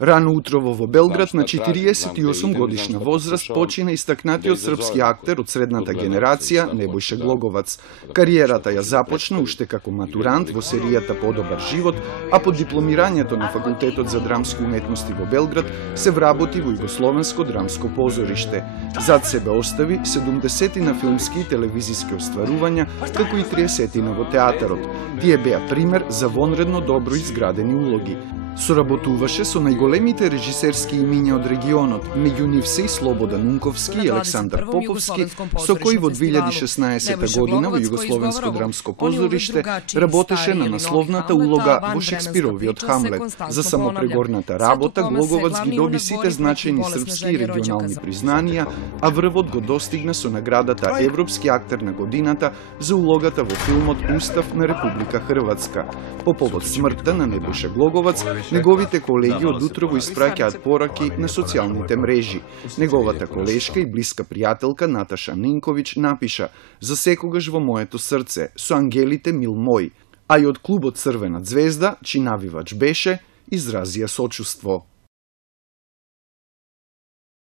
Рано утрово во Белград на 48 годишна возраст почина истакнатиот српски актер од средната генерација Небојша Глоговац. Кариерата ја започна уште како матурант во серијата Подобар живот, а по дипломирањето на Факултетот за драмски уметности во Белград се вработи во Југословенско драмско позориште. Зад себе остави 70 филмски и телевизиски остварувања, како и 30 во театарот. Тие беа пример за вонредно добро изградени улоги. Соработуваше со најголемите режисерски имиња од регионот, меѓу нив се и Слободан Унковски и Александар Поповски, со кој во 2016 година во Југословенско драмско позориште работеше на насловната улога во Шекспировиот Хамлет. За самопрегорната работа Глоговац ги доби сите значајни српски и регионални признанија, а врвот го достигна со наградата Европски актер на годината за улогата во филмот Устав на Република Хрватска. По повод смртта на Небојша Глоговац, неговите колеги од утро го испраќаат пораки на социјалните мрежи. Неговата колешка и блиска пријателка Наташа Ненковиќ напиша: "За секогаш во моето срце, со ангелите мил мој", а и од клубот Црвена ѕвезда, чий навивач беше, изразија сочувство.